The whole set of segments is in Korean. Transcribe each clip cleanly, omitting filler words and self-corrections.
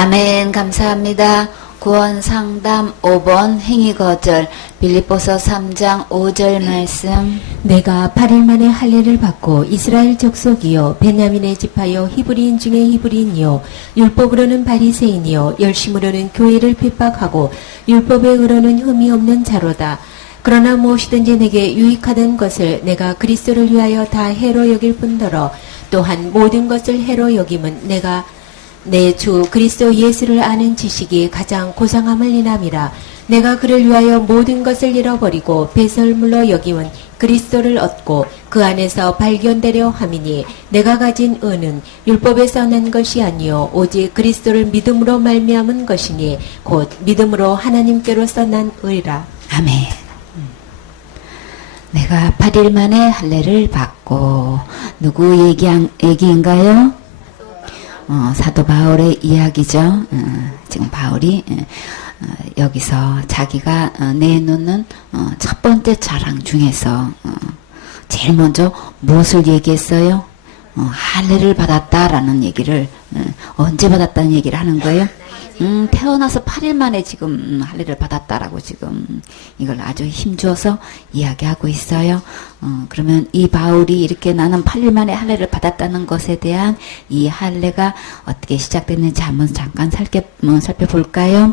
아멘. 감사합니다. 구원상담 5번 행위거절 빌립보서 3장 5절 말씀. 내가 8일 만에 할례를 받고 이스라엘 족속이요 베냐민의 지파요 히브리인 중에 히브리인이요 율법으로는 바리새인이요 열심으로는 교회를 핍박하고 율법에 의로는 흠이 없는 자로다. 그러나 무엇이든지 내게 유익하던 것을 내가 그리스도를 위하여 다 해로 여길 뿐더러 또한 모든 것을 해로 여김은 내가 내 주 그리스도 예수를 아는 지식이 가장 고상함을 인함이라. 내가 그를 위하여 모든 것을 잃어버리고 배설물로 여김은 그리스도를 얻고 그 안에서 발견되려 함이니 내가 가진 은은 율법에서 난 것이 아니요 오직 그리스도를 믿음으로 말미암은 것이니 곧 믿음으로 하나님께로서 난 의라. 아멘. 내가 8일 만에 할례를 받고 누구 얘기인가요? 사도 바울의 이야기죠. 지금 바울이 여기서 자기가 내놓는 첫 번째 자랑 중에서 제일 먼저 무엇을 얘기했어요? 할례를 받았다라는 얘기를 언제 받았다는 얘기를 하는 거예요? 태어나서 8일 만에 지금 할례를 받았다라고 지금 이걸 아주 힘줘서 이야기하고 있어요. 그러면 이 바울이 이렇게 나는 8일 만에 할례를 받았다는 것에 대한 이 할례가 어떻게 시작됐는지 한번 잠깐 살펴볼까요?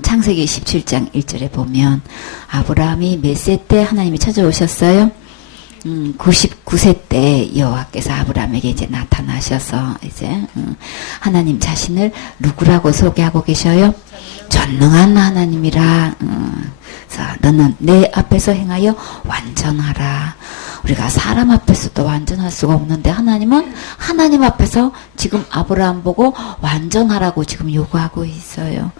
창세기 17장 1절에 보면 아브라함이 몇 세 때 하나님이 찾아오셨어요? 99세 때 여호와께서 아브라함에게 이제 나타나셔서 이제 하나님 자신을 누구라고 소개하고 계셔요? 전능한 하나님이라. 그래서 너는 내 앞에서 행하여 완전하라. 우리가 사람 앞에서도 완전할 수가 없는데 하나님은 하나님 앞에서 지금 아브라함 보고 완전하라고 지금 요구하고 있어요.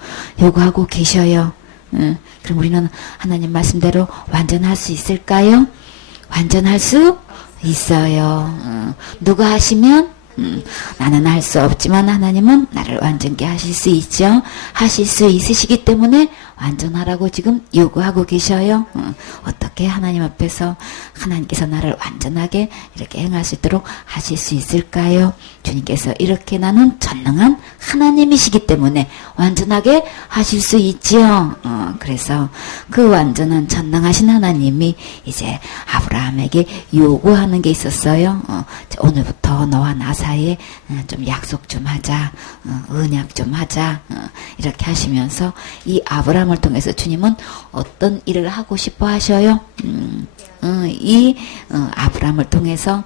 요구하고 계셔요. 그럼 우리는 하나님 말씀대로 완전할 수 있을까요? 완전할 수 있어요. 누가 하시면 나는 할 수 없지만 하나님은 나를 완전케 하실 수 있죠. 하실 수 있으시기 때문에 완전하라고 지금 요구하고 계셔요. 어떻게 하나님 앞에서 하나님께서 나를 완전하게 이렇게 행할 수 있도록 하실 수 있을까요? 주님께서 이렇게 나는 전능한 하나님이시기 때문에 완전하게 하실 수 있지요. 그래서 그 완전한 전능하신 하나님이 이제 아브라함에게 요구하는 게 있었어요. 오늘부터 너와 나 사이에 좀 약속 좀 하자, 언약 좀 하자, 이렇게 하시면서 이 아브라함을 통해서 주님은 어떤 일을 하고 싶어 하셔요? 이 아브라함을 통해서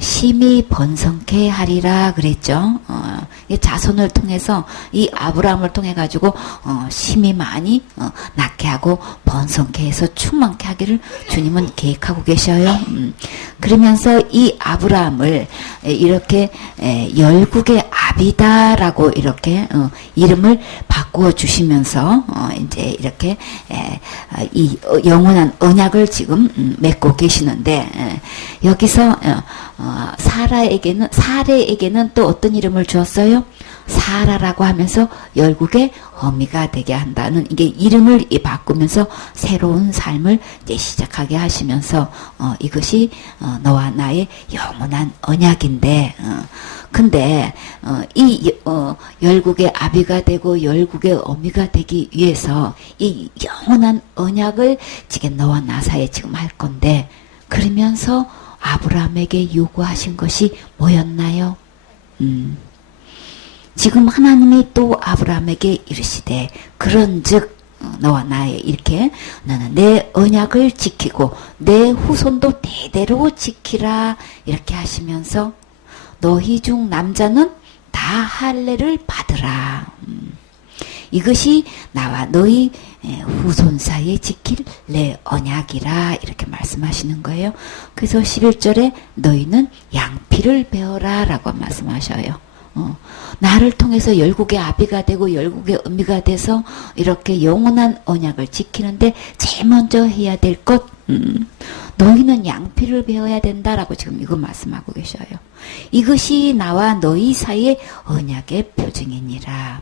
심히 번성케 하리라 그랬죠. 이 자손을 통해서 이 아브라함을 통해 가지고 심히 많이 낳게 하고 번성케 해서 충만케 하기를 주님은 계획하고 계셔요. 그러면서 이 아브라함을 이렇게 열국의 아비다라고 이렇게 이름을 바꾸어 주시면서 이제 이렇게 이 영원한 언약을 지금 맺고 계시는데 여기서 사레에게는 또 어떤 이름을 주었어요? 사라라고 하면서 열국의 어미가 되게 한다는 이게 이름을 바꾸면서 새로운 삶을 이제 시작하게 하시면서 이것이 너와 나의 영원한 언약인데 근데 이 열국의 아비가 되고 열국의 어미가 되기 위해서 이 영원한 언약을 지금 너와 나 사이에 지금 할 건데 그러면서 아브라함에게 요구하신 것이 뭐였나요? 지금 하나님이 또 아브라함에게 이르시되 그런즉 너와 나의 이렇게 너는 내 언약을 지키고 내 후손도 대대로 지키라 이렇게 하시면서 너희 중 남자는 다 할례를 받으라. 이것이 나와 너희 후손 사이에 지킬 내 언약이라 이렇게 말씀하시는 거예요. 그래서 11절에 너희는 양피를 베어라 라고 말씀하셔요. 나를 통해서 열국의 아비가 되고 열국의 어미가 돼서 이렇게 영원한 언약을 지키는데 제일 먼저 해야 될 것 너희는 양피를 베어야 된다라고 지금 이거 말씀하고 계셔요. 이것이 나와 너희 사이의 언약의 표징이니라.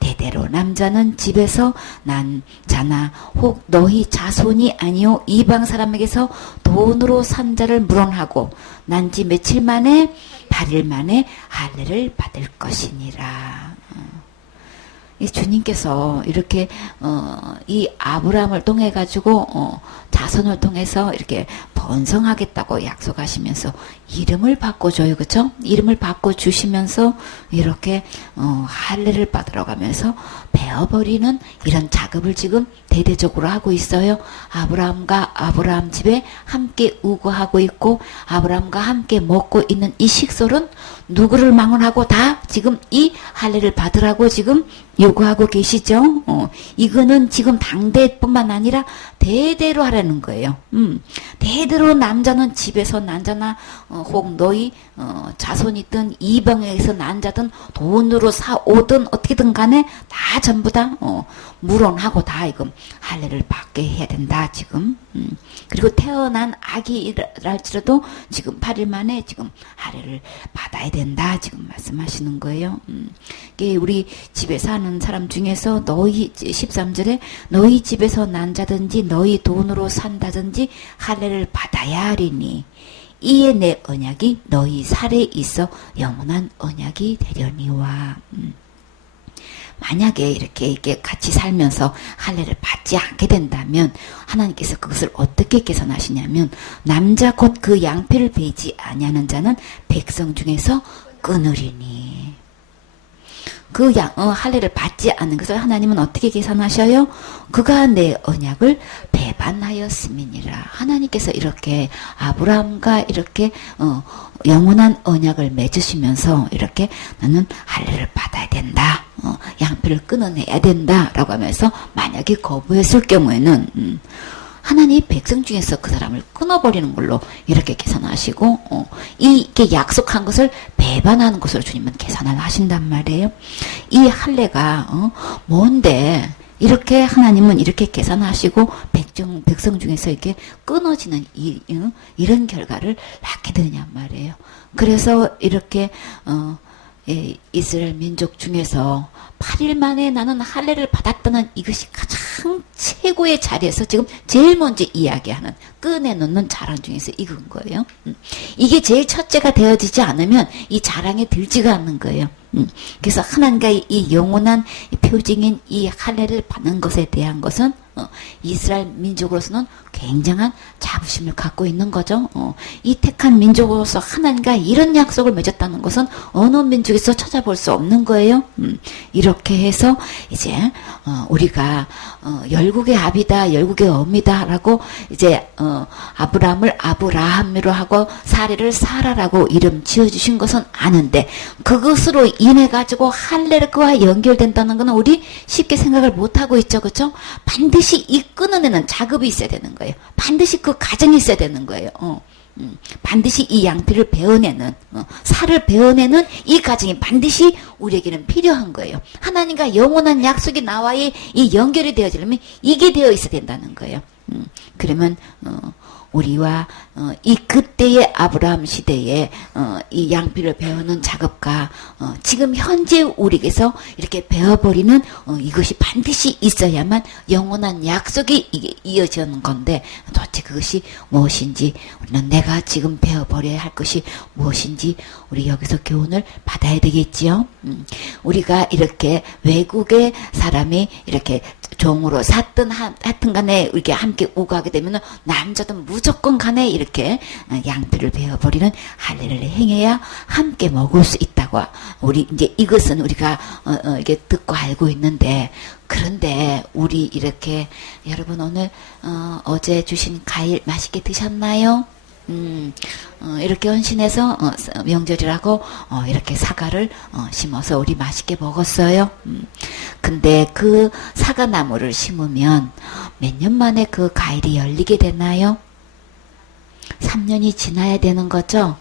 대대로 남자는 집에서 난 자나 혹 너희 자손이 아니요 이방 사람에게서 돈으로 산 자를 물어하고 난 지 며칠 만에 8일 만에 할례를 받을 것이니라. 이 주님께서 이렇게 이 아브라함을 통해 가지고 자손을 통해서 이렇게 번성하겠다고 약속하시면서 이름을 바꿔줘요, 그렇죠? 이름을 바꿔주시면서 이렇게 할례를 받으러 가면서 베어버리는 이런 작업을 지금 대대적으로 하고 있어요. 아브라함과 아브라함 집에 함께 우거하고 있고 아브라함과 함께 먹고 있는 이 식솔은 누구를 망언하고 다 지금 이 할례를 받으라고 지금 요구하고 계시죠. 이거는 지금 당대뿐만 아니라 대대로 하라는 거예요. 대대로 남자는 집에서 난자나 혹 너희 자손이든 이방에서 난자든 돈으로 사오든 어떻게든 간에 다 전부 다 물론하고 다 이거 할례를 받게 해야 된다 지금. 그리고 태어난 아기랄지라도 지금 8일 만에 지금 할례를 받아야 된다 지금 말씀하시는 거예요. 이게 우리 집에 사는 사람 중에서 너희 13절에 너희 집에서 난 자든지 너희 돈으로 산다든지 할례를 받아야 하리니 이에 내 언약이 너희 살에 있어 영원한 언약이 되려니와. 만약에 이렇게 같이 살면서 할례를 받지 않게 된다면 하나님께서 그것을 어떻게 계산하시냐면 남자 곧 그 양피를 베지 아니하는 자는 백성 중에서 끊으리니. 그 할례를 받지 않는 것을 하나님은 어떻게 계산하셔요? 그가 내 언약을 배반하였음이니라. 하나님께서 이렇게 아브라함과 이렇게 영원한 언약을 맺으시면서 이렇게 나는 할례를 받아야 된다. 양피를 끊어내야 된다라고 하면서 만약에 거부했을 경우에는 하나님 백성 중에서 그 사람을 끊어버리는 걸로 이렇게 계산하시고 이게 약속한 것을 배반하는 것으로 주님은 계산을 하신단 말이에요. 이 할례가 뭔데 이렇게 하나님은 이렇게 계산하시고 백성 중에서 이렇게 끊어지는 이런 결과를 낳게 되느냐 말이에요. 그래서 이렇게 이스라엘 민족 중에서 8일 만에 나는 할례를 받았다는 이것이 가장 최고의 자리에서 지금 제일 먼저 이야기하는 꺼내놓는 자랑 중에서 이건 거예요. 이게 제일 첫째가 되어지지 않으면 이 자랑에 들지가 않는 거예요. 그래서 하나님과 이 영원한 표징인 이 할례를 받는 것에 대한 것은 이스라엘 민족으로서는 굉장한 자부심을 갖고 있는 거죠. 이 택한 민족으로서 하나님과 이런 약속을 맺었다는 것은 어느 민족에서 찾아볼 수 없는 거예요. 이렇게 해서 이제 우리가 열국의 아비다, 열국의 어미다라고 이제 아브라함을 아브라함으로 하고 사례를 사라라고 이름 지어주신 것은 아는데 그것으로 인해 가지고 할례가 연결된다는 것은 우리 쉽게 생각을 못 하고 있죠, 그렇죠? 반드시 이 끊어내는 작업이 있어야 되는 거예요. 반드시 그 과정이 있어야 되는 거예요. 반드시 이 양피를 베어내는 살을 베어내는 이 과정이 반드시 우리에게는 필요한 거예요. 하나님과 영원한 약속이 나와야 이 연결이 되어지려면 이게 되어 있어야 된다는 거예요. 그러면 우리와 이 그때의 아브라함 시대에 이 양피를 베어는 작업과 지금 현재 우리에게서 이렇게 베어버리는 이것이 반드시 있어야만 영원한 약속이 이게 이어지는 건데 도대체 그것이 무엇인지 우리는 내가 지금 베어버려야 할 것이 무엇인지 우리 여기서 교훈을 받아야 되겠지요. 우리가 이렇게 외국의 사람이 이렇게 종으로 샀든 하여튼 간에 이렇게 함께 우거하게 되면 남자든 무조건 간에 이렇게 양피를 베어버리는 할례를 행해야 함께 먹을 수 있다고 우리 이제 이것은 우리가 이게 듣고 알고 있는데 그런데 우리 이렇게 여러분 오늘 어제 주신 과일 맛있게 드셨나요? 이렇게 헌신해서 명절이라고 이렇게 사과를 심어서 우리 맛있게 먹었어요. 근데 그 사과나무를 심으면 몇 년 만에 그 과일이 열리게 되나요? 3년이 지나야 되는 거죠.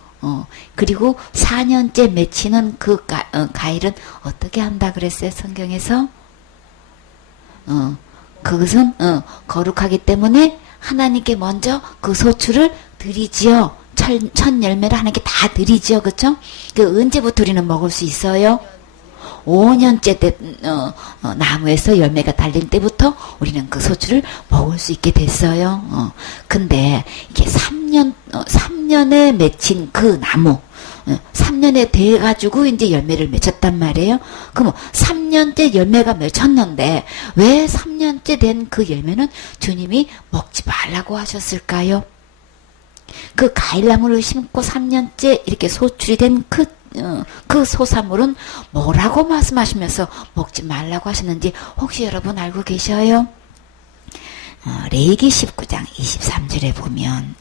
그리고 4년째 맺히는 그 과일은 어떻게 한다 그랬어요, 성경에서? 그것은 거룩하기 때문에 하나님께 먼저 그 소출을 드리지요. 첫 열매를 하나님께 다 드리지요. 그쵸? 그 언제부터 우리는 먹을 수 있어요? 5년째 나무에서 열매가 달린 때부터 우리는 그 소출을 먹을 수 있게 됐어요. 근데 이게 3년에 맺힌 그 나무, 3년에 돼가지고 이제 열매를 맺혔단 말이에요. 그럼 3년째 열매가 맺혔는데 왜 3년째 된 그 열매는 주님이 먹지 말라고 하셨을까요? 그 과일나무를 심고 3년째 이렇게 소출이 된 그 소사물은 뭐라고 말씀하시면서 먹지 말라고 하셨는지 혹시 여러분 알고 계셔요? 레위기 19장 23절에 보면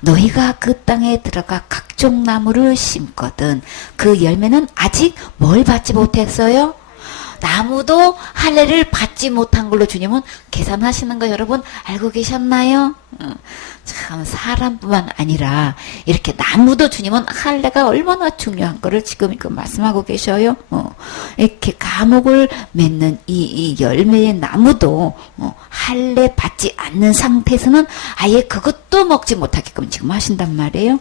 너희가 그 땅에 들어가 각종 나무를 심거든 그 열매는 아직 뭘 받지 못했어요? 나무도 할례를 받지 못한 걸로 주님은 계산하시는 거 여러분 알고 계셨나요? 참 사람뿐만 아니라 이렇게 나무도 주님은 할례가 얼마나 중요한 거를 지금 이거 말씀하고 계셔요. 이렇게 감옥을 맺는 이 열매의 나무도 할례 받지 않는 상태에서는 아예 그것도 먹지 못하게끔 지금 하신단 말이에요.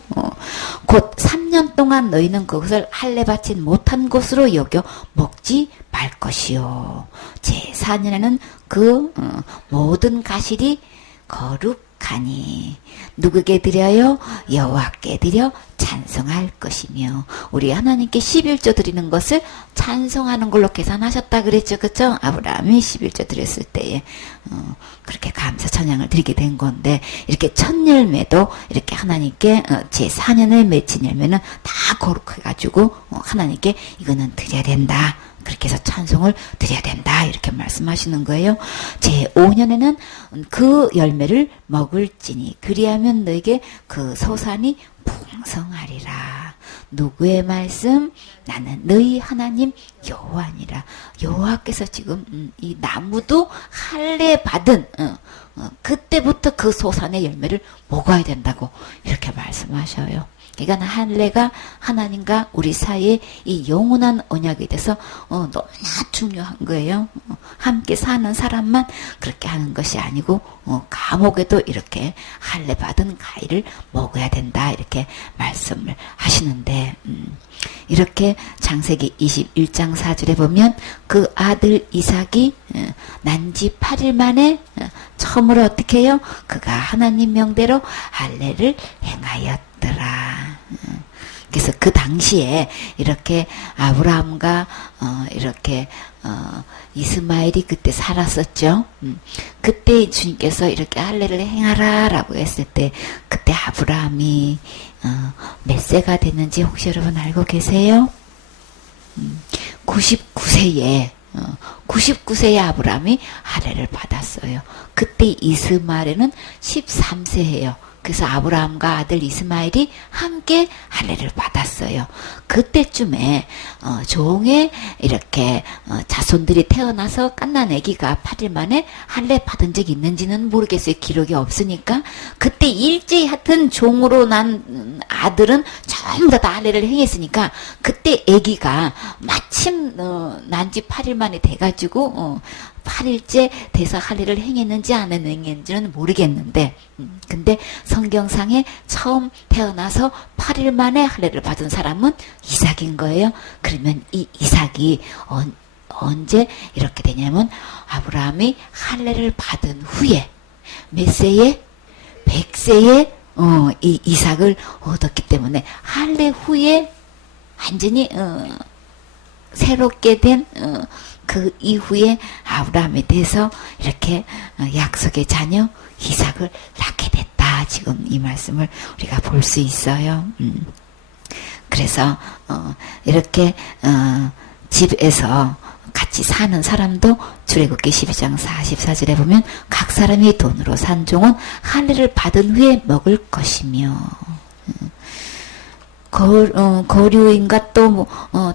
곧 3년 동안 너희는 그것을 할례 받지 못한 것으로 여겨 먹지 말 것이요. 제4년에는 그 모든 가실이 거룩하니 누구에게 드려요? 여호와께 드려 찬송할 것이며 우리 하나님께 11조 드리는 것을 찬송하는 걸로 계산하셨다 그랬죠. 그죠? 아브라함이 11조 드렸을 때에 그렇게 감사 찬양을 드리게 된 건데 이렇게 첫 열매도 이렇게 하나님께 제4년에 맺힌 열매는 다 거룩해가지고 하나님께 이거는 드려야 된다. 그렇게 해서 찬송을 드려야 된다 이렇게 말씀하시는 거예요. 제5년에는 그 열매를 먹을지니 그리하면 너에게 그 소산이 풍성하리라. 누구의 말씀? 나는 너희 하나님 여호와니라. 여호와께서 지금 이 나무도 할례 받은 그때부터 그 소산의 열매를 먹어야 된다고 이렇게 말씀하셔요. 그러니까 할례가 하나님과 우리 사이에 이 영원한 언약에 대해서 너무나 중요한 거예요. 함께 사는 사람만 그렇게 하는 것이 아니고 감옥에도 이렇게 할례 받은 가위를 먹어야 된다 이렇게 말씀을 하시는데 이렇게 창세기 21장 4절에 보면 그 아들 이삭이 난지 8일 만에 처음으로 어떻게 해요? 그가 하나님 명대로 할례를 행하였더라. 그래서 그 당시에 이렇게 아브라함과 이렇게 이스마엘이 그때 살았었죠. 그때 주님께서 이렇게 할례를 행하라라고 했을 때 그때 아브라함이 몇 세가 됐는지 혹시 여러분 알고 계세요? 99세에 아브라함이 할례를 받았어요. 그때 이스마엘은 13세예요. 그래서 아브라함과 아들 이스마엘이 함께 할례를 받았어요. 그때쯤에 종의 이렇게 자손들이 태어나서 갓난 아기가 8일 만에 할례 받은 적이 있는지는 모르겠어요. 기록이 없으니까. 그때 일제히 하여튼 종으로 난 아들은 전부 다 할례를 행했으니까 그때 아기가 마침 난지 8일 만에 돼가지고 8일째 돼서 할례를 행했는지 안 행했는지는 모르겠는데 근데 성경상에 처음 태어나서 8일 만에 할례를 받은 사람은 이삭인 거예요. 그러면 이 이삭이 언제 이렇게 되냐면 아브라함이 할례를 받은 후에 몇 세에? 100세에 이 이삭을 얻었기 때문에 할례 후에 완전히 새롭게 된 그 이후에 아브라함에 대해서 이렇게 약속의 자녀 이삭을 낳게 됐다. 지금 이 말씀을 우리가 볼 수 있어요. 그래서 이렇게 집에서 같이 사는 사람도 출애굽기 12장 44절에 보면 각 사람이 돈으로 산 종은 할례를 받은 후에 먹을 것이며 거류인과 또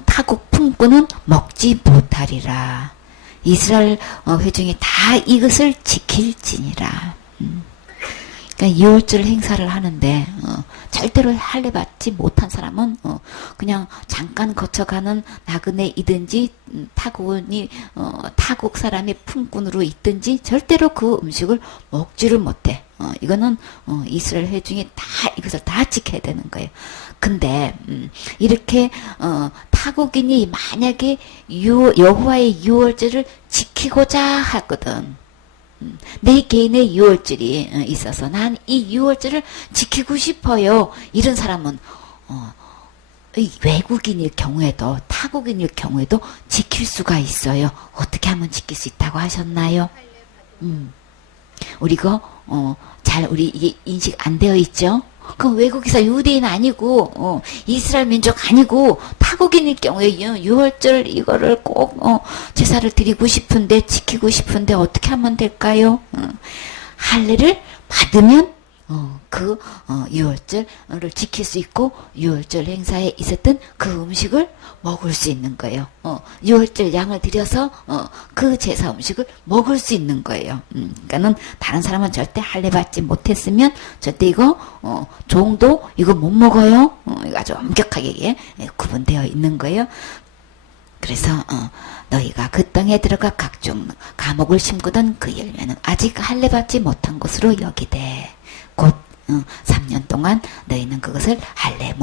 타국 품꾼은 먹지 못하리라. 이스라엘 회중이 다 이것을 지킬지니라. 그러니까 유월절 행사를 하는데 절대로 할례 받지 못한 사람은 그냥 잠깐 거쳐가는 나그네이든지 타국 사람이 품꾼으로 있든지 절대로 그 음식을 먹지를 못해. 이거는 이스라엘 회중이 다 이것을 다 지켜야 되는 거예요. 근데 이렇게 타국인이 만약에 여호와의 유월절을 지키고자 하거든. 내 개인의 유월절이 있어서 난 이 유월절을 지키고 싶어요. 이런 사람은 이 외국인일 경우에도 타국인일 경우에도 지킬 수가 있어요. 어떻게 하면 지킬 수 있다고 하셨나요? 우리가 잘 우리 이게 인식 안 되어 있죠? 그럼 외국에서 유대인 아니고 이스라엘 민족 아니고 타국인일 경우에 6월절 이거를 꼭 제사를 드리고 싶은데 지키고 싶은데 어떻게 하면 될까요? 할례를 받으면 그 6월절을 지킬 수 있고 6월절 행사에 있었던 그 음식을 먹을 수 있는 거예요. 6월절 양을 들여서 그 제사 음식을 먹을 수 있는 거예요. 그러니까는 다른 사람은 절대 할례 받지 못했으면 절대 이거 종도 이거 못 먹어요. 이거 아주 엄격하게 구분되어 있는 거예요. 그래서 너희가 그 땅에 들어가 각종 감옥을 심고던 그 열매는 아직 할례 받지 못한 것으로 여기되 곧 3년 동안 너희는 그것을 할례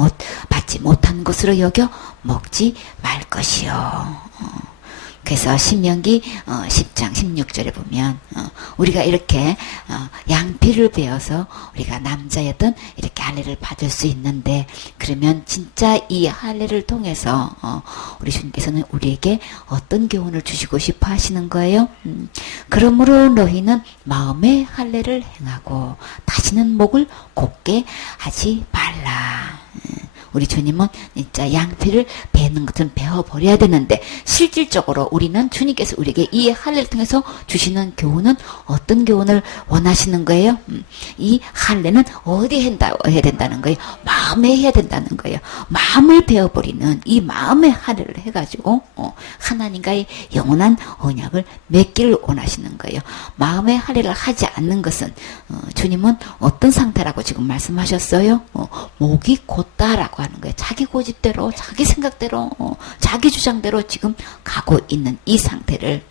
받지 못한 것으로 여겨 먹지 말 것이요. 그래서 신명기 10장 16절에 보면 우리가 이렇게 양피를 베어서 우리가 남자였던 이렇게 할례를 받을 수 있는데 그러면 진짜 이 할례를 통해서 우리 주님께서는 우리에게 어떤 교훈을 주시고 싶어 하시는 거예요? 그러므로 너희는 마음의 할례를 행하고 다시는 목을 곧게 하지 말라. 우리 주님은 진짜 양피를 베는 것은 베어버려야 되는데 실질적으로 우리는 주님께서 우리에게 이 할례를 통해서 주시는 교훈은 어떤 교훈을 원하시는 거예요? 이 할례는 어디에 해야 된다는 거예요? 마음에 해야 된다는 거예요. 마음을 베어버리는 이 마음의 할례를 해가지고 하나님과의 영원한 언약을 맺기를 원하시는 거예요. 마음의 할례를 하지 않는 것은 주님은 어떤 상태라고 지금 말씀하셨어요? 목이 곧다라고 하는 거예요. 자기 고집대로, 자기 생각대로, 자기 주장대로 지금 가고 있는 이 상태를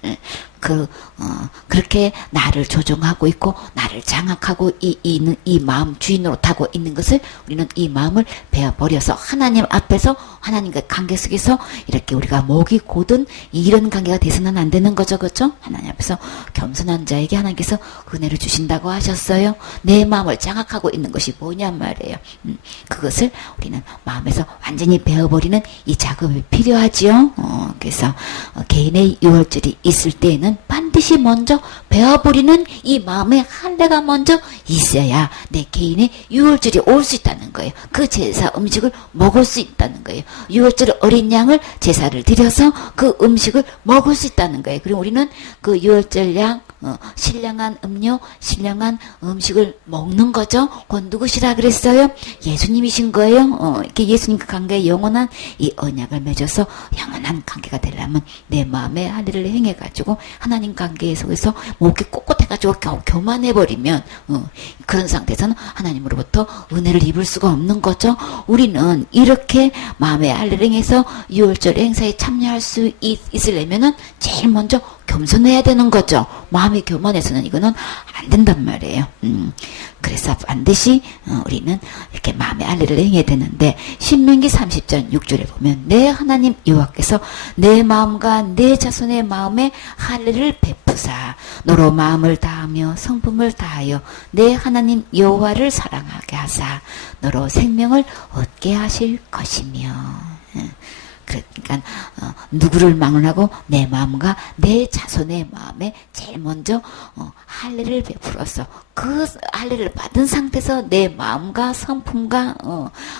그렇게 나를 조종하고 있고 나를 장악하고 이 마음 주인으로 타고 있는 것을 우리는 이 마음을 베어버려서 하나님 앞에서 하나님과 관계 속에서 이렇게 우리가 목이 곧은 이런 관계가 돼서는 안 되는 거죠. 그렇죠? 하나님 앞에서 겸손한 자에게 하나님께서 은혜를 주신다고 하셨어요. 내 마음을 장악하고 있는 것이 뭐냔 말이에요. 그것을 우리는 마음에서 완전히 베어버리는 이 작업이 필요하지요. 그래서 개인의 유월절이 있을 때에는 반드시 먼저 베어버리는 이 마음의 할례가 먼저 있어야 내 개인의 유월절이 올 수 있다는 거예요. 그 제사 음식을 먹을 수 있다는 거예요. 유월절 어린 양을 제사를 드려서 그 음식을 먹을 수 있다는 거예요. 그리고 우리는 그 유월절 양 신령한 음료, 신령한 음식을 먹는 거죠. 그건 누구시라 그랬어요? 예수님이신 거예요. 이렇게 예수님과 관계에 영원한 이 언약을 맺어서 영원한 관계가 되려면 내 마음의 할례를 행해가지고 하나님 관계 속에서 목이 꼿꼿해가지고 교만해버리면 그런 상태에서는 하나님으로부터 은혜를 입을 수가 없는 거죠. 우리는 이렇게 마음의 할례를 행해서 유월절 행사에 참여할 수 있으려면은 제일 먼저 겸손해야 되는 거죠. 마음이 교만해서는 이거는 안 된단 말이에요. 그래서 반드시 우리는 이렇게 마음의 할례를 행해야 되는데 신명기 30장 6절에 보면 내 하나님 여호와께서 내 마음과 내 자손의 마음에 할례를 베푸사 너로 마음을 다하며 성품을 다하여 내 하나님 여호와를 사랑하게 하사 너로 생명을 얻게 하실 것이며 그러니까 누구를 막론하고 내 마음과 내 자손의 마음에 제일 먼저 할례를 베풀어서 그 할례를 받은 상태에서 내 마음과 성품과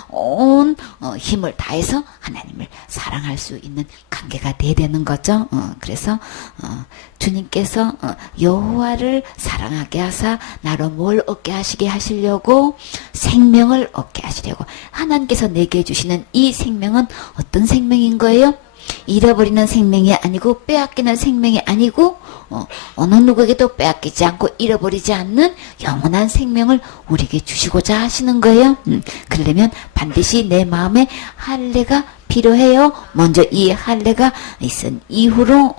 온 힘을 다해서 하나님을 사랑할 수 있는 관계가 돼야 되는 거죠. 그래서 주님께서 여호와를 사랑하게 하사 나로 뭘 얻게 하시게 하시려고 생명을 얻게 하시려고 하나님께서 내게 주시는 이 생명은 어떤 생명인 거예요? 잃어버리는 생명이 아니고 빼앗기는 생명이 아니고 어느 누구에게도 빼앗기지 않고 잃어버리지 않는 영원한 생명을 우리에게 주시고자 하시는 거예요. 그러려면 반드시 내 마음에 할례가 필요해요. 먼저 이 할례가 있은 이후로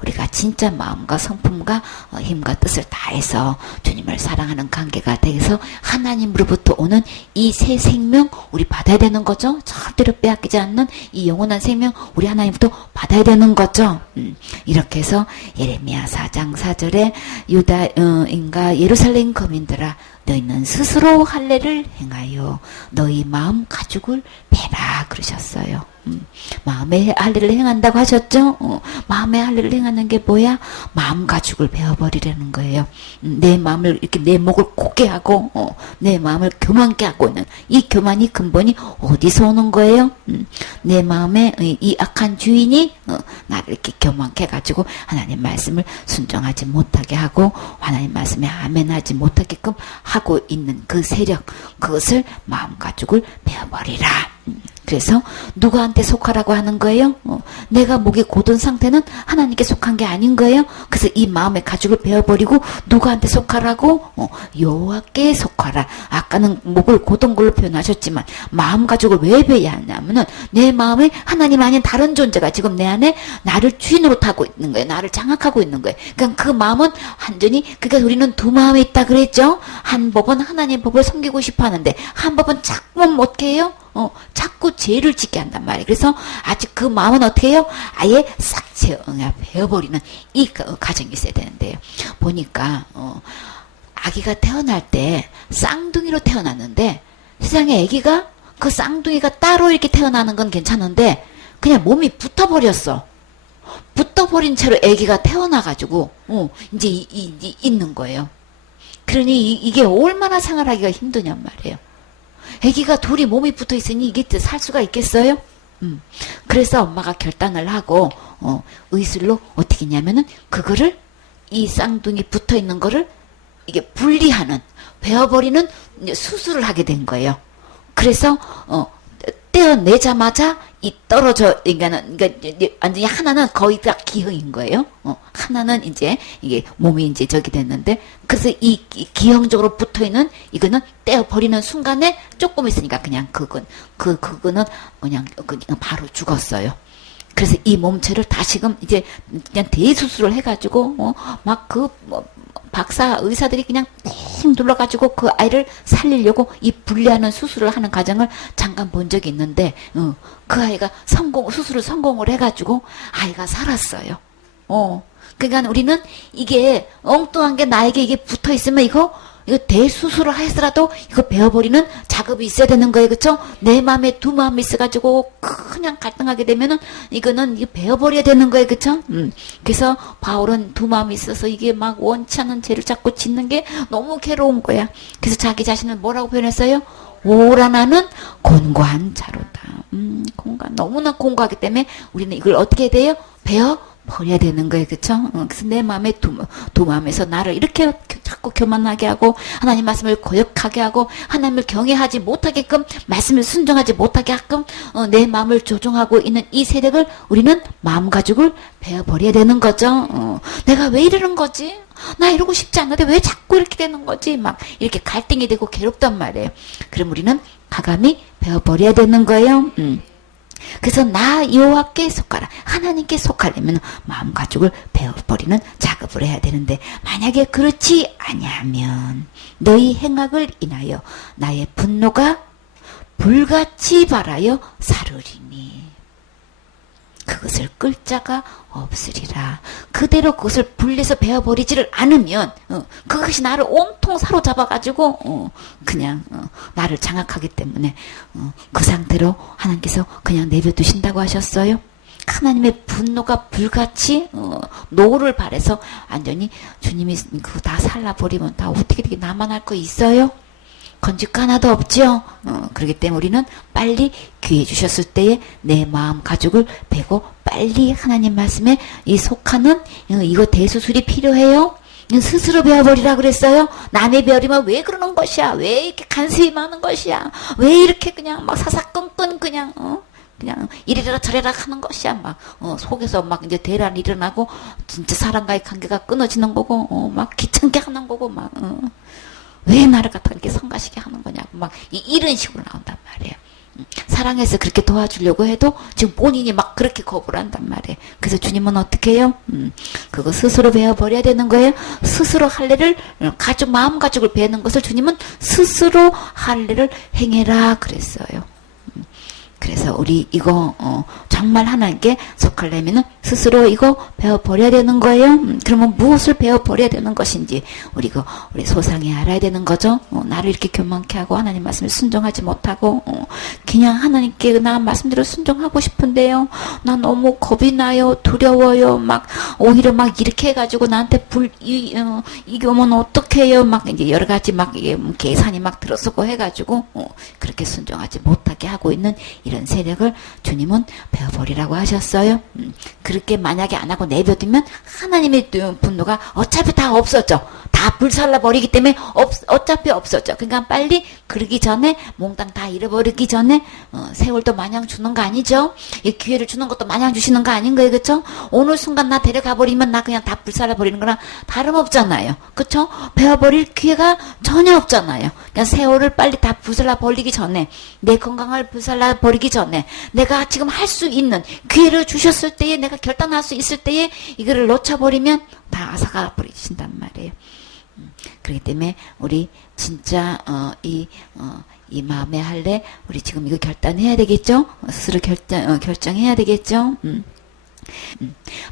우리가 진짜 마음과 성품과 힘과 뜻을 다해서 주님을 사랑하는 관계가 돼서 하나님으로부터 오는 이 새 생명 우리 받아야 되는 거죠. 절대로 빼앗기지 않는 이 영원한 생명 우리 하나님부터 받아야 되는 거죠. 이렇게 해서 예레미야 4장 4절에 유다인과 예루살렘 거민들아 너희는 스스로 할례를 행하여 너희 마음 가죽을 베라 그러셨어요. 마음의 할례를 행한다고 하셨죠? 마음의 할례를 행하는 게 뭐야? 마음 가죽을 베어버리라는 거예요. 내 마음을 이렇게 내 목을 곧게 하고 내 마음을 교만케 하고 있는 이 교만이 근본이 어디서 오는 거예요? 내 마음에 이 악한 주인이 나를 이렇게 교만케 해가지고 하나님 말씀을 순종하지 못하게 하고 하나님 말씀에 아멘하지 못하게끔 하고 있는 그 세력, 그것을 마음 가죽을 베어버리라. 그래서 누구한테 속하라고 하는 거예요? 내가 목이 곧은 상태는 하나님께 속한 게 아닌 거예요. 그래서 이 마음의 가죽을 베어버리고 누구한테 속하라고? 여호와께 속하라. 아까는 목을 곧은 걸로 표현하셨지만 마음 가죽을 왜 베야 하냐면은 내 마음에 하나님 아닌 다른 존재가 지금 내 안에 나를 주인으로 타고 있는 거예요. 나를 장악하고 있는 거예요. 그러니까 그 마음은 완전히, 그러니까 우리는 두 마음이 있다 그랬죠? 한 법은 하나님 법을 섬기고 싶어 하는데 한 법은 자꾸 어떻게 해요? 자꾸 죄를 짓게 한단 말이에요. 그래서 아직 그 마음은 어떻게 해요? 아예 싹 베어버리는 이 과정이 있어야 되는데요. 보니까 아기가 태어날 때 쌍둥이로 태어났는데 세상에 아기가 그 쌍둥이가 따로 이렇게 태어나는 건 괜찮은데 그냥 몸이 붙어버렸어. 붙어버린 채로 아기가 태어나가지고 이제 있는 거예요. 그러니 이게 얼마나 생활하기가 힘드냔 말이에요. 아기가 둘이 몸이 붙어 있으니 이게 살 수가 있겠어요? 그래서 엄마가 결단을 하고 의술로 어떻게 했냐면은 그거를 이 쌍둥이 붙어 있는 거를 이게 분리하는, 베어버리는 수술을 하게 된 거예요. 그래서 떼어내자마자 이 떨어져, 그러니까 완전히 하나는 거의 다 기형인 거예요. 하나는 이제 이게 몸이 이제 저기 됐는데, 그래서 이 기형적으로 붙어 있는 이거는 떼어버리는 순간에 조금 있으니까 그냥 그거는 그냥 바로 죽었어요. 그래서 이 몸체를 다시금 이제 그냥 대수술을 해가지고 박사 의사들이 그냥 땡 눌러가지고 그 아이를 살리려고 이 분리하는 수술을 하는 과정을 잠깐 본 적이 있는데 그 아이가 수술을 성공을 해가지고 아이가 살았어요. 그러니까 우리는 이게 엉뚱한 게 나에게 이게 붙어 있으면 이거 대수술을 해서라도 이거 베어버리는 작업이 있어야 되는 거예요. 그쵸? 내 마음에 두 마음이 있어가지고 그냥 갈등하게 되면은 이거는 베어버려야 되는 거예요. 그쵸? 그래서 바울은 두 마음이 있어서 이게 막 원치 않은 죄를 자꾸 짓는 게 너무 괴로운 거야. 그래서 자기 자신을 뭐라고 표현했어요? 오라나는 곤고한 자로다. 너무나 곤고하기 때문에 우리는 이걸 어떻게 해야 돼요? 버려야 되는 거예요. 그쵸? 그래서 내 마음에 두 마음에서 나를 이렇게 자꾸 교만하게 하고 하나님 말씀을 거역하게 하고 하나님을 경외하지 못하게끔 말씀을 순종하지 못하게 하게끔 내 마음을 조종하고 있는 이 세력을 우리는 마음 가죽을 베어버려야 되는 거죠. 내가 왜 이러는 거지? 나 이러고 싶지 않는데 왜 자꾸 이렇게 되는 거지? 막 이렇게 갈등이 되고 괴롭단 말이에요. 그럼 우리는 과감히 베어버려야 되는 거예요. 그래서 나 여호와께 속하라. 하나님께 속하려면 마음 가죽을 베어버리는 작업을 해야 되는데 만약에 그렇지 아니하면 너희 행악을 인하여 나의 분노가 불같이 발하여 사르리니 그것을 끌 자가 없으리라. 그대로 그것을 분리해서 베어버리지를 않으면 그것이 나를 온통 사로잡아가지고 그냥 나를 장악하기 때문에 그 상태로 하나님께서 그냥 내버두신다고 하셨어요. 하나님의 분노가 불같이 노를 발해서 완전히 주님이 그거 다 살라버리면 다 어떻게 나만 할 거 있어요? 건질 거 하나도 없죠. 그렇기 때문에 우리는 빨리 귀해 주셨을 때에 내 마음 가죽을 베고 빨리 하나님 말씀에 이 속하는 이거 대수술이 필요해요. 스스로 베어버리라 그랬어요. 남의 베어리면 왜 그러는 것이야? 왜 이렇게 간섭이 많은 것이야? 왜 이렇게 그냥 막 사사건건 그냥 이래라 저래라 하는 것이야. 막 속에서 막 이제 대란이 일어나고 진짜 사람과의 관계가 끊어지는 거고 막 귀찮게 하는 거고 막 왜 나를 갖다 이렇게 성가시게 하는 거냐고 막 이런 식으로 나온단 말이에요. 사랑해서 그렇게 도와주려고 해도 지금 본인이 막 그렇게 거부를 한단 말이에요. 그래서 주님은 어떻게 해요? 그거 스스로 베어버려야 되는 거예요. 스스로 할례를 마음 가죽을 베는 것을 주님은 스스로 할례를 행해라 그랬어요. 그래서 우리 이거 정말 하나님께 속하려면은 스스로 이거 배워버려야 되는 거예요. 그러면 무엇을 배워버려야 되는 것인지 우리 소상히 알아야 되는 거죠. 나를 이렇게 교만케 하고 하나님 말씀에 순종하지 못하고 그냥 하나님께 나 말씀대로 순종하고 싶은데요. 나 너무 겁이 나요. 두려워요. 막 오히려 막 이렇게 해가지고 나한테 이게 오면 어떡해요. 막 이제 여러 가지 막 이게 계산이 막 들어서고 해가지고 그렇게 순종하지 못하게 하고 있는 이런 세력을 주님은 배워버리라고 하셨어요. 그렇게 만약에 안 하고 내버리면 하나님의 분노가 어차피 다 없어져. 다 불살라 버리기 때문에 어차피 없어져. 그러니까 빨리 그러기 전에 몽땅 다 잃어버리기 전에 세월도 마냥 주는 거 아니죠? 이 기회를 주는 것도 마냥 주시는 거 아닌 거예요, 그렇죠? 오늘 순간 나 데려가 버리면 나 그냥 다 불살라 버리는 거랑 다름없잖아요, 그렇죠? 배워버릴 기회가 전혀 없잖아요. 그러니까 세월을 빨리 다 불살라 버리기 전에 내 건강을 불살라 버리기 전에 내가 지금 할 수 있는 기회를 주셨을 때에 내가 결단할 수 있을 때에 이거를 놓쳐버리면 다 아사가 버리신단 말이에요. 그렇기 때문에 우리 진짜 이 마음의 할례 우리 지금 이거 결단해야 되겠죠? 스스로 결정해야 되겠죠?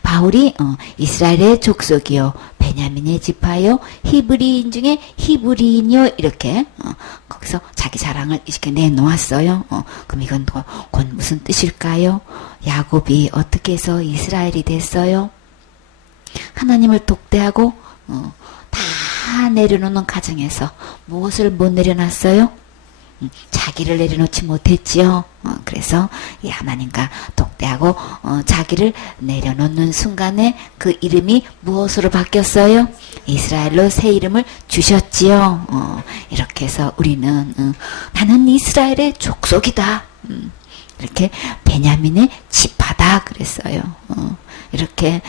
바울이 이스라엘의 족속이요 베냐민의 지파요 히브리인 중에 히브리인이요 이렇게 거기서 자기 자랑을 이렇게 내놓았어요. 그럼 이건 곧 무슨 뜻일까요? 야곱이 어떻게 해서 이스라엘이 됐어요? 하나님을 독대하고 다 내려놓는 가정에서 무엇을 못 내려놨어요? 자기를 내려놓지 못했지요. 그래서 이 하나님과 독대하고 자기를 내려놓는 순간에 그 이름이 무엇으로 바뀌었어요? 이스라엘로 새 이름을 주셨지요. 이렇게 해서 우리는 나는 이스라엘의 족속이다. 이렇게 베냐민의 지파다 그랬어요. 이렇게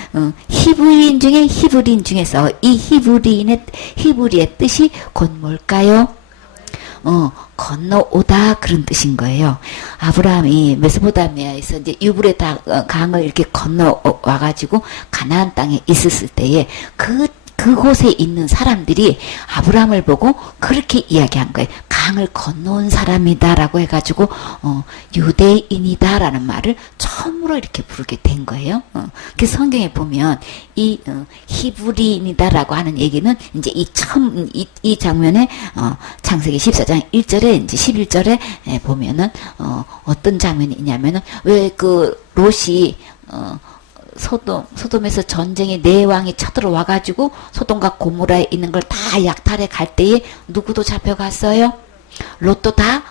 히브리인 중에 히브리인 중에서 이 히브리의 뜻이 곧 뭘까요? 건너오다 그런 뜻인 거예요. 아브라함이 메소포타미아에서 이제 유브레 강을 이렇게 건너와가지고 가나안 땅에 있었을 때에 그곳에 있는 사람들이 아브라함을 보고 그렇게 이야기한 거예요. 강을 건너온 사람이다라고 해가지고 유대인이다라는 말을 처음으로 이렇게 부르게 된 거예요. 그 성경에 보면 이 히브리인이다라고 하는 얘기는 이제 이 장면에 창세기 14장 1절에 이제 11절에 보면은 어떤 장면이 있냐면은 왜 그 롯이 소돔에서 전쟁에 네 왕이 쳐들어와가지고 소돔과 고모라에 있는 걸 다 약탈해 갈 때에 누구도 잡혀갔어요? 롯도 다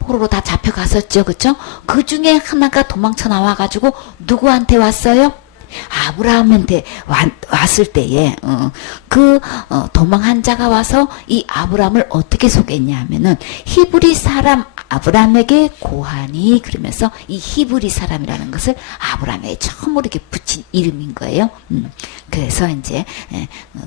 포로로 다 잡혀갔었죠, 그쵸? 그 중에 하나가 도망쳐 나와가지고 누구한테 왔어요? 아브라함한테 왔을 때에 도망한 자가 와서 이 아브라함을 어떻게 소개했냐 하면은 히브리 사람 아브라함에게 고하니 그러면서 이 히브리 사람이라는 것을 아브라함에게 처음으로 이렇게 붙인 이름인 거예요. 그래서 이제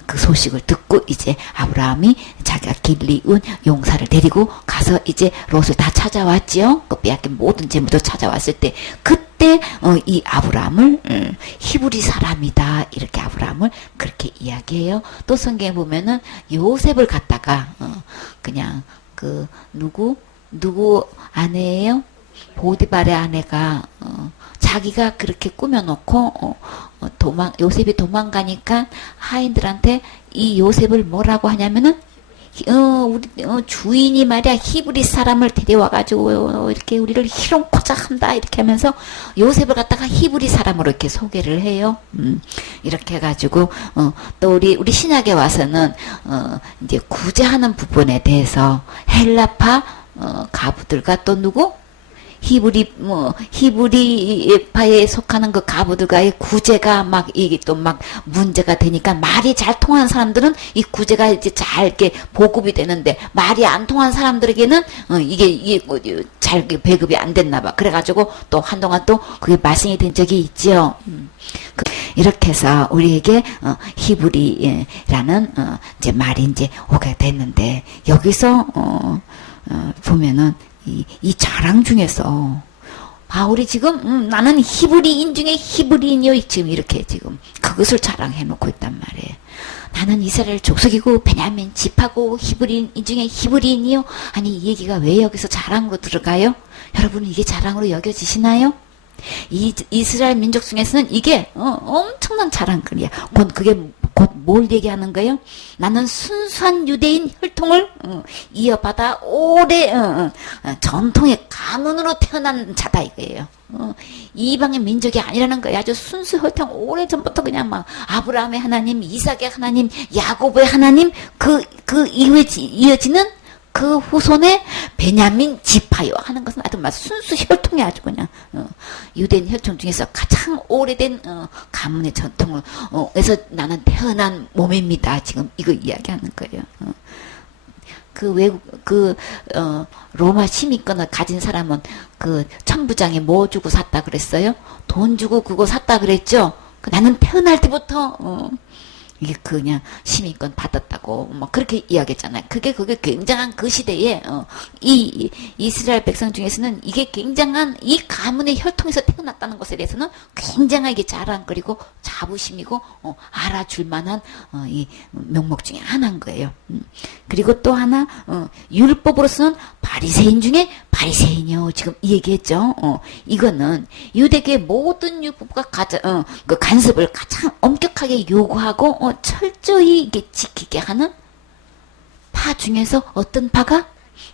그 소식을 듣고 이제 아브라함이 자기가 길리운 용사를 데리고 가서 이제 롯을 다 찾아왔지요. 그 빼앗긴 모든 재물도 찾아왔을 때 그때 이 아브라함을 히브리 사람이다 이렇게 아브라함을 그렇게 이야기해요. 또 성경에 보면은 요셉을 갖다가 그냥 그 누구 아내예요? 보디발의 아내가 자기가 그렇게 꾸며놓고 요셉이 도망가니까 하인들한테 이 요셉을 뭐라고 하냐면은 우리 주인이 말이야 히브리 사람을 데려와가지고 이렇게 우리를 희롱코자 한다 이렇게 하면서 요셉을 갖다가 히브리 사람으로 이렇게 소개를 해요. 이렇게 해가지고 또 우리 신약에 와서는 이제 구제하는 부분에 대해서 헬라파 가부들과 또 누구? 히브리파에 속하는 그 가부들과의 구제가 막 이게 또 막 문제가 되니까 말이 잘 통하는 사람들은 이 구제가 이제 잘 이렇게 보급이 되는데 말이 안 통하는 사람들에게는 이게 잘 배급이 안 됐나 봐. 그래가지고 또 한동안 또 그게 말씀이 된 적이 있지요. 이렇게 해서 우리에게 히브리라는 이제 말이 이제 오게 됐는데 여기서 보면은 이 자랑 중에서 바울이 지금 나는 히브리인 중에 히브리인이요 지금 이렇게 지금 그것을 자랑해 놓고 있단 말이에요. 나는 이스라엘 족속이고 베냐민 집하고 히브리인 중에 히브리인이요. 아니 이 얘기가 왜 여기서 자랑으로 들어가요? 여러분 이게 자랑으로 여겨지시나요? 이스라엘 민족 중에서는 이게 엄청난 자랑거리야. 그게 곧 뭘 얘기하는 거예요? 나는 순수한 유대인 혈통을 이어받아 오래 전통의 가문으로 태어난 자다 이거예요. 이방의 민족이 아니라는 거예요. 아주 순수 혈통 오래전부터 그냥 막 아브라함의 하나님, 이삭의 하나님, 야곱의 하나님 그 이후에 이어지는 그 후손의 베냐민 지파요 하는 것은 아주 막 순수 혈통이 아주 그냥 유대인 혈통 중에서 가장 오래된 가문의 전통을 에서 나는 태어난 몸입니다. 지금 이거 이야기하는 거예요. 로마 시민권을 가진 사람은 그 천부장에 뭐 주고 샀다 그랬어요? 돈 주고 그거 샀다 그랬죠? 나는 태어날 때부터 이게 그냥 시민권 받았다고 뭐 그렇게 이야기했잖아요. 그게 굉장한 그 시대에 이 이스라엘 백성 중에서는 이게 굉장한 이 가문의 혈통에서 태어났다는 것에 대해서는 굉장하게 자랑거리고 자부심이고 알아줄 만한 이 명목 중에 하나인 거예요. 그리고 또 하나 율법으로서는 바리새인 중에 바리새인이요. 지금 이 얘기했죠. 이거는 유대계 모든 율법과 그 간섭을 가장 엄격하게 요구하고 철저히 이게 지키게 하는 파 중에서 어떤 파가?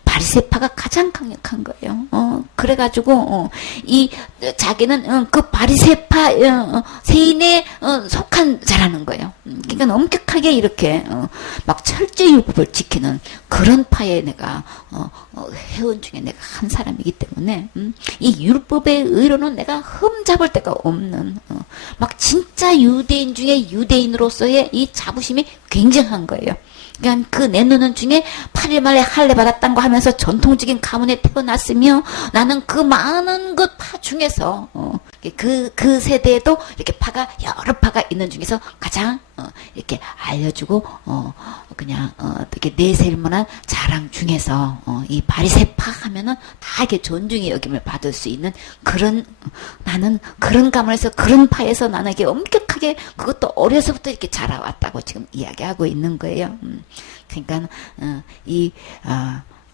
바리새파가 가장 강력한 거예요. 그래가지고 이 자기는 그 바리새파 세인에 속한 자라는 거예요. 그러니까 엄격하게 이렇게 막 철저히 율법을 지키는 그런 파에 내가 회원 중에 내가 한 사람이기 때문에 이 율법의 의로는 내가 흠잡을 데가 없는 막 진짜 유대인 중에 유대인으로서의 이 자부심이 굉장한 거예요. 그러니까 그 내 눈은 중에 8일 만에 할례 받았다는 거 하면서 전통적인 가문에 태어났으며 나는 그 많은 것 파 중에서 그 세대에도 이렇게 파가 여러 파가 있는 중에서 가장 이렇게 알려주고 그냥 되게 내세울 만한 자랑 중에서 이 바리새파 하면은 다 이렇게 존중의 여김을 받을 수 있는 그런 나는 그런 가문에서 그런 파에서 나는 이게 엄격하게 그것도 어려서부터 이렇게 자라왔다고 지금 이야기하고 있는 거예요. 그러니까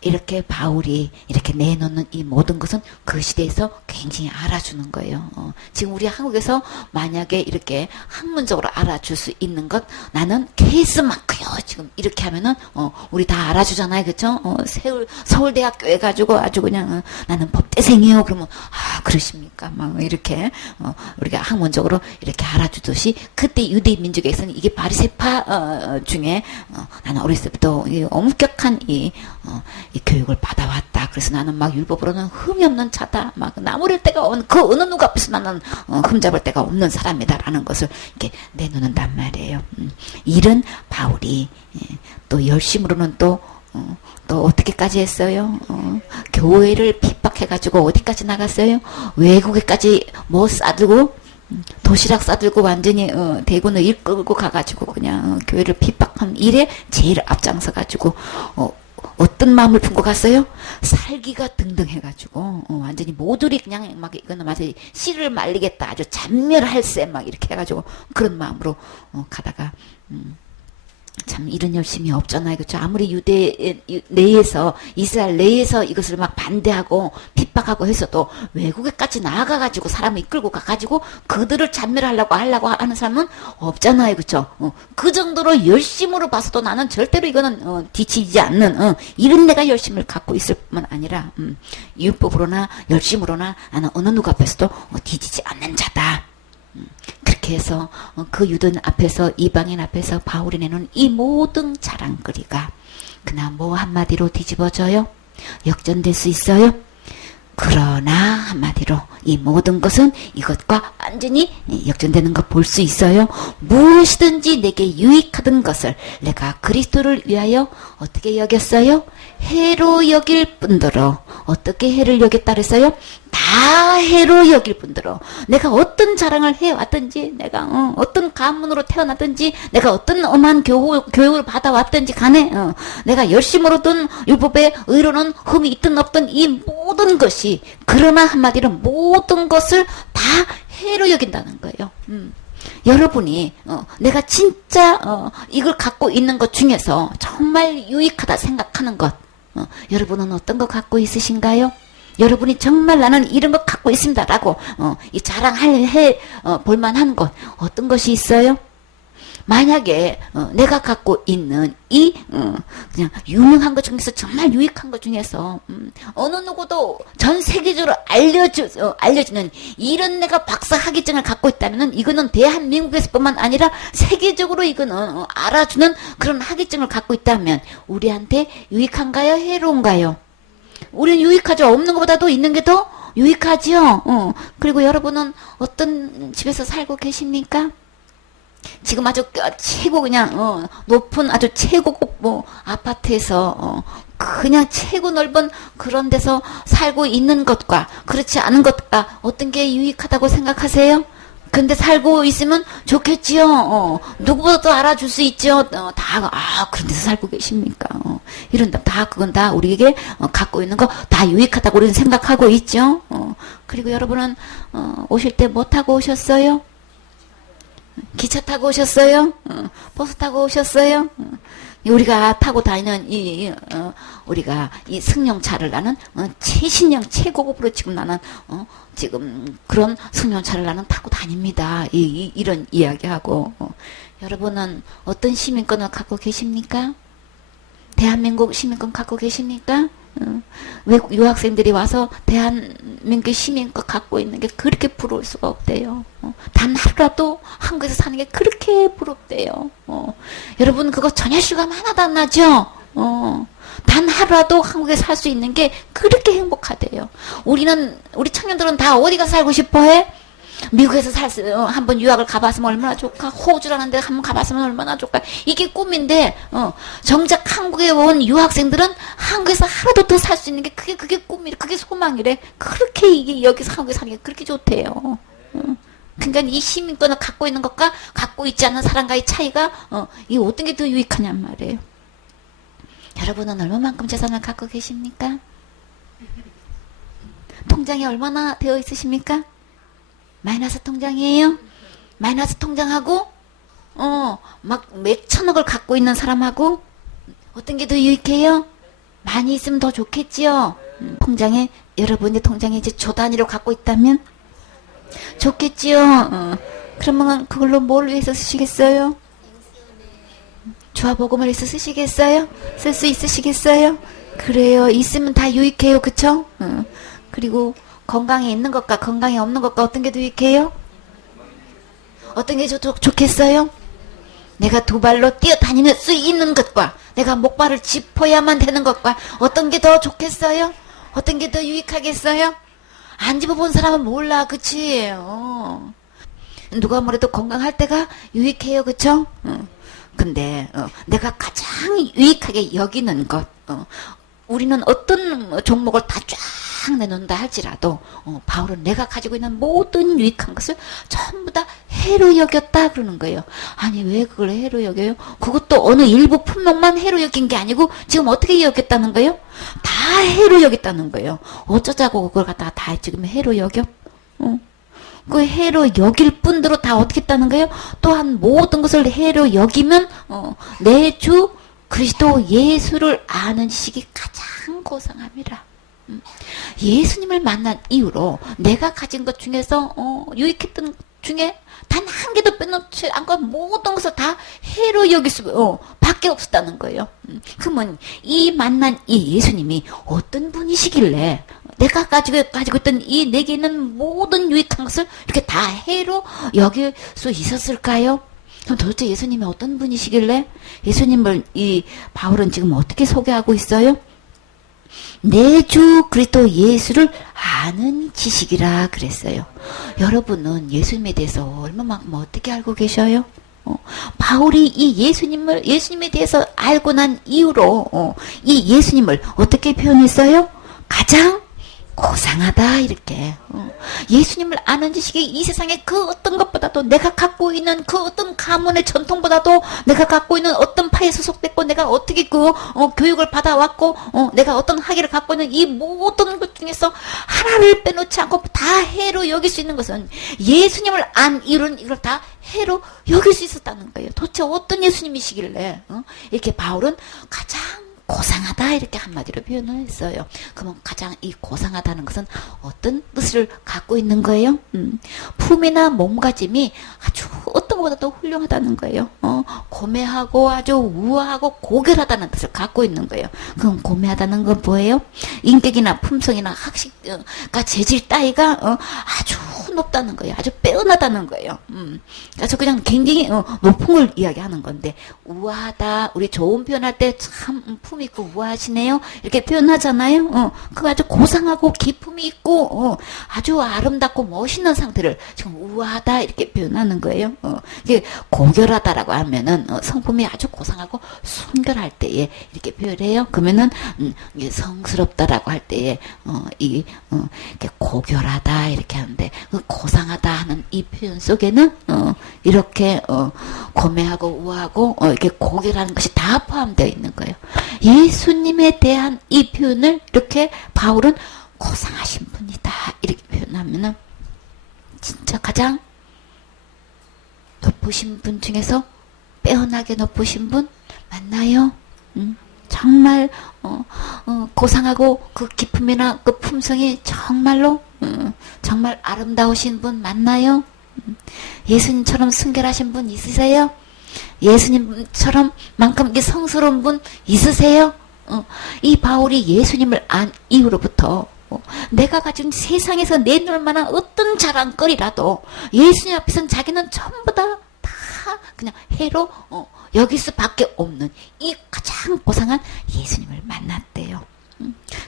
이렇게 바울이 이렇게 내놓는 이 모든 것은 그 시대에서 굉장히 알아주는 거예요. 지금 우리 한국에서 만약에 이렇게 학문적으로 알아줄 수 있는 것 나는 케이스 마크요. 지금 이렇게 하면은 우리 다 알아주잖아요. 그렇죠? 서울대학교에 가지고 아주 그냥 나는 법대생이에요. 그러면 그러십니까? 막 이렇게 우리가 학문적으로 이렇게 알아주듯이 그때 유대인 민족에서는 이게 바리새파 중에 나는 어렸을 때부터 이 엄격한 이 교육을 받아왔다. 그래서 나는 막 율법으로는 흠이 없는 자다. 막 나무랄 데가 그 어느 누구 앞에서 나는 흠잡을 데가 없는 사람이다라는 것을 이렇게 내놓는단 말이에요. 이런 바울이 또 열심으로는 또 어떻게까지 했어요? 교회를 핍박해가지고 어디까지 나갔어요? 외국에까지 뭐 싸들고 도시락 싸들고 완전히 대군을 이끌고 가가지고 그냥 교회를 핍박한 일에 제일 앞장서가지고 어떤 마음을 품고 갔어요? 살기가 등등해가지고 완전히 모조리 그냥 막 이거는 마치 씨를 말리겠다 아주 잔멸할세 막 이렇게 해가지고 그런 마음으로 가다가 참 이런 열심이 없잖아요. 그렇죠? 아무리 유대 내에서 이스라엘 내에서 이것을 막 반대하고 핍박하고 해서도 외국에까지 나아가가지고 사람을 이끌고 가가지고 그들을 잔멸하려고 하는 사람은 없잖아요. 그렇죠? 그 정도로 열심으로 봐서도 나는 절대로 이거는 뒤치지 않는 이런 내가 열심을 갖고 있을 뿐만 아니라 율법으로나 열심으로나 나는 어느 누구 앞에서도 뒤지지 않는 자다. 그렇게 해서 그 유대인 앞에서 이방인 앞에서 바울이 내놓은 이 모든 자랑거리가 그냥 뭐 한마디로 뒤집어져요? 역전될 수 있어요? 그러나 한마디로 이 모든 것은 이것과 완전히 역전되는 거 볼 수 있어요. 무엇이든지 내게 유익하던 것을 내가 그리스도를 위하여 어떻게 여겼어요? 해로 여길 뿐더러 어떻게 해를 여겼다 그랬어요? 다 해로 여길 뿐더러 내가 어떤 자랑을 해왔든지 내가 어떤 가문으로 태어났든지 내가 어떤 엄한 교육을 받아왔든지 간에 내가 열심으로든 율법의 의로는 흠이 있든 없든 이 모든 것이, 그러나 한마디로 모든 것을 다 해로 여긴다는 거예요. 여러분이 내가 진짜 이걸 갖고 있는 것 중에서 정말 유익하다 생각하는 것, 여러분은 어떤 거 갖고 있으신가요? 여러분이 정말 나는 이런 거 갖고 있습니다라고 이 자랑해 볼만한 것 어떤 것이 있어요? 만약에 내가 갖고 있는 이 그냥 유명한 것 중에서 정말 유익한 것 중에서 어느 누구도 전 세계적으로 알려지는 이런 내가 박사 학위증을 갖고 있다면은 이거는 대한민국에서뿐만 아니라 세계적으로 이거는 알아주는 그런 학위증을 갖고 있다면 우리한테 유익한가요? 해로운가요? 우리는 유익하죠. 없는 것보다도 있는 게 더 유익하지요. 그리고 여러분은 어떤 집에서 살고 계십니까? 지금 아주 최고 그냥 높은 아주 최고급 아파트에서 그냥 최고 넓은 그런 데서 살고 있는 것과 그렇지 않은 것과 어떤 게 유익하다고 생각하세요? 근데 살고 있으면 좋겠지요. 누구보다도 알아줄 수 있죠. 그런 데서 살고 계십니까? 이런다. 그건 다 우리에게 갖고 있는 거 다 유익하다고 우리는 생각하고 있죠. 그리고 여러분은 오실 때 뭐 타고 오셨어요? 기차 타고 오셨어요? 버스 타고 오셨어요? 우리가 타고 다니는 우리가 이 승용차를 나는 최신형 최고급으로 지금 나는 지금 그런 승용차를 나는 타고 다닙니다. 이런 이야기하고 여러분은 어떤 시민권을 갖고 계십니까? 대한민국 시민권 갖고 계십니까? 외국 유학생들이 와서 대한민국 시민권 갖고 있는 게 그렇게 부러울 수가 없대요. 단 하루라도 한국에서 사는 게 그렇게 부럽대요. 여러분 그거 전혀 실감 하나도 안 나죠? 단 하루라도 한국에 살 수 있는 게 그렇게 행복하대요. 우리 청년들은 다 어디 가서 살고 싶어 해? 미국에서 한번 유학을 가봤으면 얼마나 좋을까? 호주라는 데 한번 가봤으면 얼마나 좋을까? 이게 꿈인데, 정작 한국에 온 유학생들은 한국에서 하루도 더 살 수 있는 게 그게 꿈이래. 그게 소망이래. 그렇게 이게 여기서 한국에 사는 게 그렇게 좋대요. 그러니까 이 시민권을 갖고 있는 것과 갖고 있지 않은 사람과의 차이가, 이 어떤 게 더 유익하냔 말이에요. 여러분은 얼마만큼 재산을 갖고 계십니까? 통장에 얼마나 되어 있으십니까? 마이너스 통장이에요? 마이너스 통장하고, 막 몇천억을 갖고 있는 사람하고, 어떤 게 더 유익해요? 많이 있으면 더 좋겠지요? 여러분의 통장에 이제 조 단위로 갖고 있다면? 좋겠지요? 그러면 그걸로 뭘 위해서 쓰시겠어요? 조화복음을 위해서 쓰시겠어요? 쓸 수 있으시겠어요? 그래요. 있으면 다 유익해요. 그쵸? 그리고, 건강에 있는 것과 건강에 없는 것과 어떤 게 더 유익해요? 어떤 게 좋겠어요? 내가 두 발로 뛰어다니는 수 있는 것과 내가 목발을 짚어야만 되는 것과 어떤 게 더 좋겠어요? 어떤 게 더 유익하겠어요? 안 짚어본 사람은 몰라. 그치? 누가 뭐래도 건강할 때가 유익해요. 그쵸? 근데 내가 가장 유익하게 여기는 것 우리는 어떤 종목을 다 쫙 내놓는다 할지라도 바울은 내가 가지고 있는 모든 유익한 것을 전부 다 해로 여겼다 그러는 거예요. 아니 왜 그걸 해로 여겨요? 그것도 어느 일부 품목만 해로 여긴 게 아니고 지금 어떻게 여겼다는 거예요? 다 해로 여겼다는 거예요. 어쩌자고 그걸 갖다가 다 지금 해로 여겨? 그 해로 여길 뿐더러 다 어떻게 했다는 거예요? 또한 모든 것을 해로 여기면 내 주 그리스도 예수를 아는 지식이 가장 고상함이라. 예수님을 만난 이후로 내가 가진 것 중에서 유익했던 것 중에 단 한 개도 빼놓지 않고 모든 것을 다 해로 여길 수 밖에 없었다는 거예요. 그러면 이 만난 이 예수님이 어떤 분이시길래 내가 가지고 있던 이 내게 있는 모든 유익한 것을 이렇게 다 해로 여길 수 있었을까요? 그럼 도대체 예수님이 어떤 분이시길래 예수님을 이 바울은 지금 어떻게 소개하고 있어요? 내 주 그리스도 예수를 아는 지식이라 그랬어요. 여러분은 예수님에 대해서 얼마만큼 어떻게 알고 계셔요? 바울이 이 예수님에 대해서 알고 난 이후로 이 예수님을 어떻게 표현했어요? 가장 고상하다 이렇게. 예수님을 아는 지식이 이 세상에 그 어떤 것보다도 내가 갖고 있는 그 어떤 가문의 전통보다도 내가 갖고 있는 어떤 파에 소속됐고 내가 어떻게 교육을 받아왔고 내가 어떤 학위를 갖고 있는 이 모든 것 중에서 하나를 빼놓지 않고 다 해로 여길 수 있는 것은 예수님을 안 이룬 이걸 다 해로 여길 수 있었다는 거예요. 도대체 어떤 예수님이시길래 이렇게 바울은 가장 고상하다 이렇게 한마디로 표현을 했어요. 그러면 가장 이 고상하다는 것은 어떤 뜻을 갖고 있는 거예요? 품이나 몸가짐이 아주 어떤 것보다도 훌륭하다는 거예요. 고매하고 아주 우아하고 고결하다는 뜻을 갖고 있는 거예요. 그럼 고매하다는 건 뭐예요? 인격이나 품성이나 학식과 재질 따위가 아주 높다는 거예요. 아주 빼어나다는 거예요. 그래서 그냥 굉장히 높은 걸 이야기하는 건데 우아하다. 우리 좋은 표현할 때 참 품 있고 우아하시네요. 이렇게 표현하잖아요. 그 아주 고상하고 기품이 있고 아주 아름답고 멋있는 상태를 지금 우아하다 이렇게 표현하는 거예요. 이게 고결하다라고 하면은 성품이 아주 고상하고 순결할 때에 이렇게 표현해요. 그러면은 이게 성스럽다라고 할 때에 이렇게 고결하다 이렇게 하는데 그 고상하다 하는 이 표현 속에는 이렇게 고매하고 우아하고 이렇게 고결하는 것이 다 포함되어 있는 거예요. 예수님에 대한 이 표현을 이렇게 바울은 고상하신 분이다 이렇게 표현하면은 진짜 가장 높으신 분 중에서 빼어나게 높으신 분 맞나요? 정말 고상하고 그 기품이나 그 품성이 정말로 정말 아름다우신 분 맞나요? 예수님처럼 순결하신 분 있으세요? 예수님처럼 만큼 성스러운 분 있으세요? 이 바울이 예수님을 안 이후로부터 내가 가진 세상에서 내놓을 만한 어떤 자랑거리라도 예수님 앞에서는 자기는 전부 다 그냥 해로 여길 수밖에 없는 이 가장 고상한 예수님을 만났대요.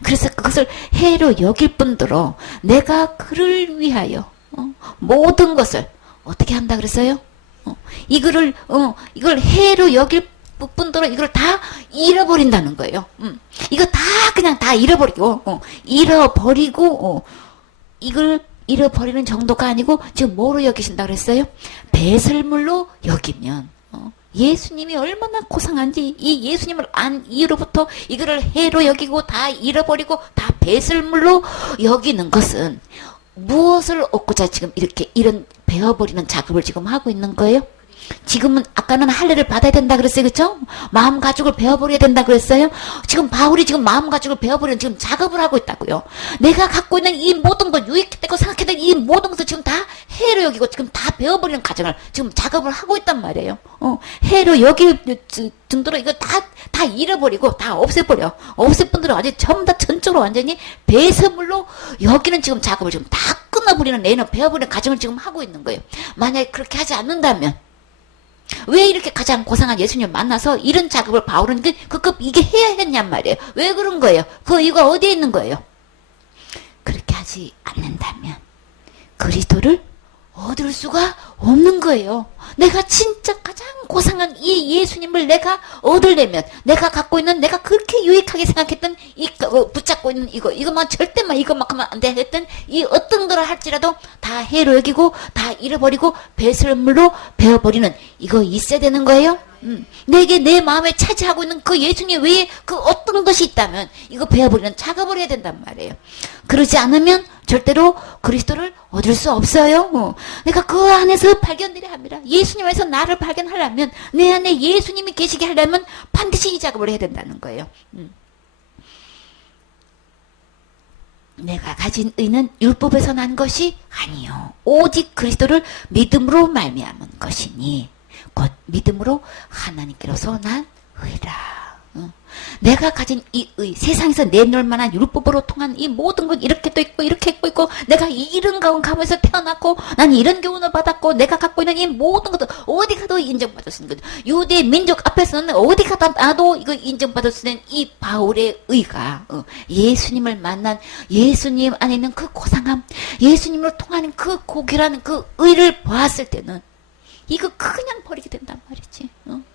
그래서 그것을 해로 여길 뿐더러 내가 그를 위하여 모든 것을 어떻게 한다 그랬어요? 이걸 해로 여길 뿐더러 이걸 다 잃어버린다는 거예요. 이거 다 그냥 다 잃어버리고 이걸 잃어버리는 정도가 아니고 지금 뭐로 여기신다 그랬어요? 배설물로 여기면 예수님이 얼마나 고상한지 이 예수님을 안 이후로부터 이거를 해로 여기고 다 잃어버리고 다 배설물로 여기는 것은 무엇을 얻고자 지금 이렇게 이런 베어버리는 작업을 지금 하고 있는 거예요? 지금은 아까는 할례를 받아야 된다 그랬어요. 그렇죠? 마음 가죽을 베어버려야 된다 그랬어요. 지금 바울이 지금 마음 가죽을 베어버리는 지금 작업을 하고 있다고요. 내가 갖고 있는 이 모든 것 유익되고 생각했던 이 모든 것을 지금 다 해로 여기고 지금 다 베어버리는 과정을 지금 작업을 하고 있단 말이에요. 해로 여길 정도로 이거 다 잃어버리고 다 없애버려. 없앨 분들은 완전히 전부 다 전적으로 완전히 배설물로 여기는 지금 작업을 지금 다 끊어버리는 내는 베어버리는 과정을 지금 하고 있는 거예요. 만약에 그렇게 하지 않는다면 왜 이렇게 가장 고상한 예수님을 만나서 이런 작업을 바울은 이게 해야 했냔 말이에요. 왜 그런 거예요? 이거 어디에 있는 거예요? 그렇게 하지 않는다면 그리스도를 얻을 수가 없는 거예요. 내가 진짜 가장 고상한 이 예수님을 내가 얻으려면 내가 갖고 있는 내가 그렇게 유익하게 생각했던 붙잡고 있는 이거만 절대만 이것만 하면 안 돼 했던 이 어떤 걸 할지라도 다 해로 여기고 다 잃어버리고 배설물로 베어버리는 이거 있어야 되는 거예요. 내게 내 마음에 차지하고 있는 그 예수님 외에 그 어떤 것이 있다면 이거 베어버리는 작업을 해야 된단 말이에요. 그러지 않으면 절대로 그리스도를 얻을 수 없어요. 내가 그 안에서 발견되려 합니다. 예수님에서 나를 발견하려면 내 안에 예수님이 계시게 하려면 반드시 이 작업을 해야 된다는 거예요. 내가 가진 의는 율법에서 난 것이 아니요 오직 그리스도를 믿음으로 말미암은 것이니 곧 믿음으로 하나님께로서 난 의라. 내가 가진 이 의, 세상에서 내놓을 만한 율법으로 통한 이 모든 것 이렇게 또 있고 이렇게 있고 내가 이런 가운데서 태어났고 난 이런 교훈을 받았고 내가 갖고 있는 이 모든 것도 어디 가도 인정받을 수 있는 것. 유대 민족 앞에서는 어디 가다 나도 이거 인정받을 수 있는 이 바울의 의가 예수님을 만난 예수님 안에 있는 그 고상함 예수님을 통하는 그 고결한 그 의를 보았을 때는 이거 그냥 버리게 된단 말이지.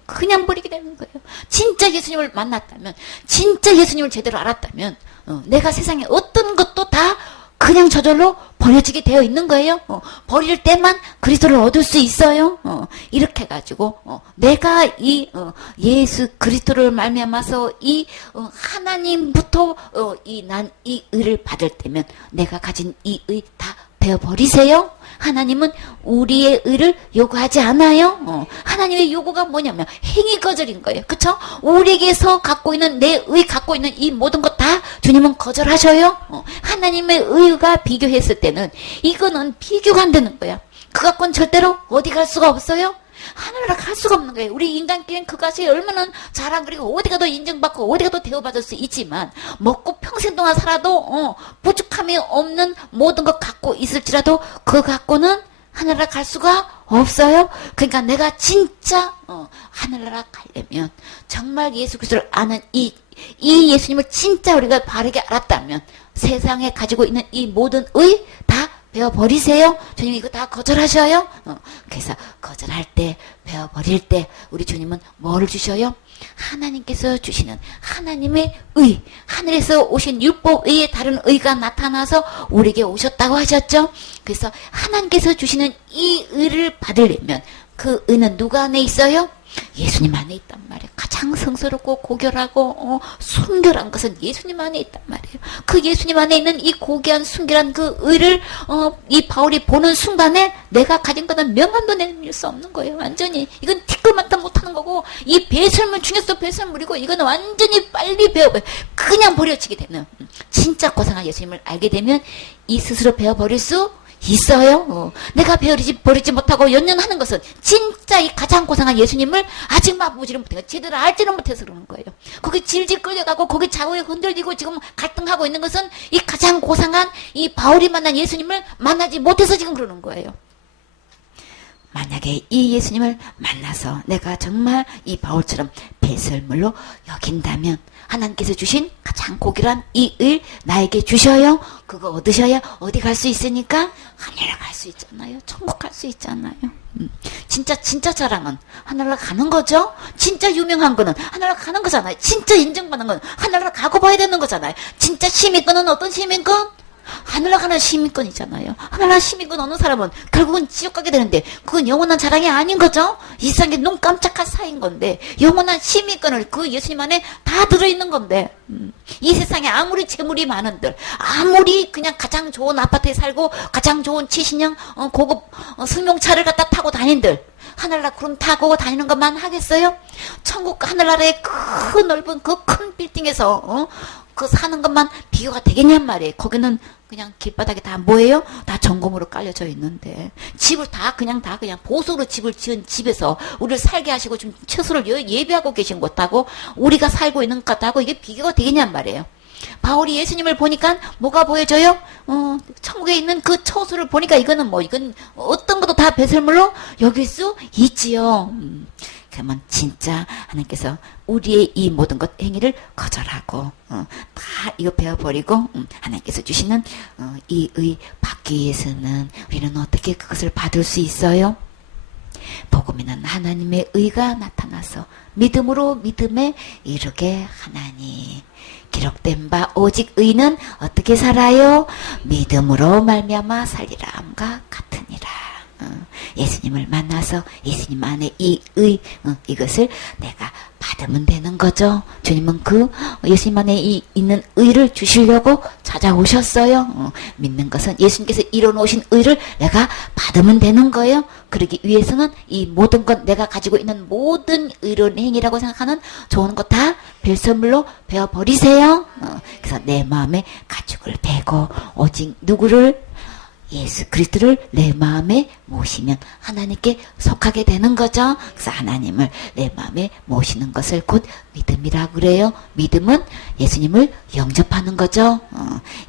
그냥 버리게 되는 거예요. 진짜 예수님을 만났다면, 진짜 예수님을 제대로 알았다면, 내가 세상에 어떤 것도 다 그냥 저절로 버려지게 되어 있는 거예요. 버릴 때만 그리스도를 얻을 수 있어요. 이렇게 가지고 내가 이 예수 그리스도를 말미암아서 이 하나님부터 난 이 의를 받을 때면 내가 가진 이 의 다 베어버리세요. 하나님은 우리의 의를 요구하지 않아요. 하나님의 요구가 뭐냐면 행위 거절인 거예요. 그쵸? 우리에게서 갖고 있는 내 의 갖고 있는 이 모든 것 다 주님은 거절하셔요. 하나님의 의가 비교했을 때는 이거는 비교가 안 되는 거야. 그 갖고는 절대로 어디 갈 수가 없어요. 하늘나라 갈 수가 없는 거예요. 우리 인간끼리는 그것이 얼마나 자랑 그리고 어디 가도 인정받고 어디 가도 대우받을 수 있지만 먹고 평생 동안 살아도 부족함이 없는 모든 것 갖고 있을지라도 그거 갖고는 하늘나라 갈 수가 없어요. 그러니까 내가 진짜 하늘나라 가려면 정말 예수 그리스도를 아는 이 예수님을 진짜 우리가 바르게 알았다면 세상에 가지고 있는 이 모든 의 다 베어버리세요. 주님 이거 다 거절하셔요. 그래서 거절할 때 베어버릴 때 우리 주님은 뭐를 주셔요? 하나님께서 주시는 하나님의 의, 하늘에서 오신 율법 외에 다른 의가 나타나서 우리에게 오셨다고 하셨죠. 그래서 하나님께서 주시는 이 의를 받으려면 그 의는 누가 안에 있어요? 예수님 안에 있단 말이에요. 가장 성스럽고 고결하고 순결한 것은 예수님 안에 있단 말이에요. 그 예수님 안에 있는 이 고귀한 순결한 그 의를 이 바울이 보는 순간에 내가 가진 거는 명함도 내밀 수 없는 거예요. 완전히 이건 티끌만도 못하는 거고 이 배설물 중에서 배설물이고 이거는 완전히 빨리 그냥 버려지게 되는 진짜 고상한 예수님을 알게 되면 이 스스로 베어버릴 수 있어요. 내가 버리지 못하고 연연하는 것은 진짜 이 가장 고상한 예수님을 아직 맛보지를 못해요. 제대로 알지를 못해서 그러는 거예요. 거기 질질 끌려가고 거기 좌우에 흔들리고 지금 갈등하고 있는 것은 이 가장 고상한 이 바울이 만난 예수님을 만나지 못해서 지금 그러는 거예요. 만약에 이 예수님을 만나서 내가 정말 이 바울처럼 배설물로 여긴다면 하나님께서 주신 가장 고귀한 이 을 나에게 주셔요. 그거 얻으셔야 어디 갈 수 있으니까 하늘에 갈 수 있잖아요. 천국 갈 수 있잖아요. 진짜 자랑은 하늘나라 가는 거죠. 진짜 유명한 거는 하늘나라 가는 거잖아요. 진짜 인정받는 건 하늘나라 가고 봐야 되는 거잖아요. 진짜 시민권은 어떤 시민권? 하늘나라 가는 시민권이잖아요. 하늘나라 시민권 어느 사람은 결국은 지옥 가게 되는데 그건 영원한 자랑이 아닌 거죠. 이 세상에 눈 깜짝할 사이인 건데 영원한 시민권을 그 예수님 안에 다 들어있는 건데 이 세상에 아무리 재물이 많은들 아무리 그냥 가장 좋은 아파트에 살고 가장 좋은 최신형 고급 승용차를 갖다 타고 다닌들 하늘나라 구름 타고 다니는 것만 하겠어요? 천국 하늘나라의 그 넓은 그 큰 빌딩에서 그 사는 것만 비교가 되겠냔 말이에요. 거기는 그냥 길바닥에 다 뭐예요? 다 전공으로 깔려져 있는데 집을 다 그냥 보수로 집을 지은 집에서 우리를 살게 하시고 좀 처소를 예비하고 계신 것하고 우리가 살고 있는 것하고 이게 비교가 되겠냔 말이에요. 바울이 예수님을 보니까 뭐가 보여져요? 천국에 있는 그 처소를 보니까 이건 어떤 것도 다 배설물로 여길 수 있지요. 그러면 진짜 하나님께서 우리의 이 모든 것 행위를 거절하고 다 이거 베어버리고 하나님께서 주시는 이 의 받기 위해서는 우리는 어떻게 그것을 받을 수 있어요? 복음에는 하나님의 의가 나타나서 믿음으로 믿음에 이르게 하나니 기록된 바 오직 의는 어떻게 살아요? 믿음으로 말미암아 살리라 함과 같으니라. 예수님을 만나서 예수님 안에 이 의 이것을 내가 받으면 되는 거죠. 주님은 그 예수님 안에 있는 의를 주시려고 찾아오셨어요. 믿는 것은 예수님께서 이뤄놓으신 의를 내가 받으면 되는 거예요. 그러기 위해서는 이 모든 것 내가 가지고 있는 모든 의로운 행위라고 생각하는 좋은 것 다 별선물로 베어버리세요. 그래서 내 마음에 가죽을 베고 오직 누구를 예수 그리스도를 내 마음에 모시면 하나님께 속하게 되는 거죠. 그래서 하나님을 내 마음에 모시는 것을 곧 믿음이라고 그래요. 믿음은 예수님을 영접하는 거죠.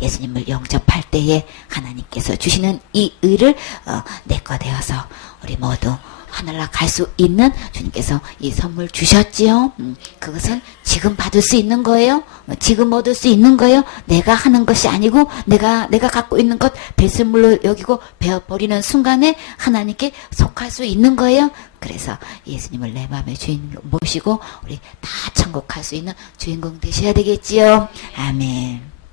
예수님을 영접할 때에 하나님께서 주시는 이 의를 내 거 되어서 우리 모두 하늘나라 갈 수 있는 주님께서 이 선물 주셨지요. 그것은 지금 받을 수 있는 거예요. 지금 얻을 수 있는 거예요. 내가 하는 것이 아니고 내가 갖고 있는 것 배설물로 여기고 베어버리는 순간에 하나님께 속할 수 있는 거예요. 그래서 예수님을 내 마음의 주인 모시고 우리 다 천국 갈 수 있는 주인공 되셔야 되겠지요. 아멘.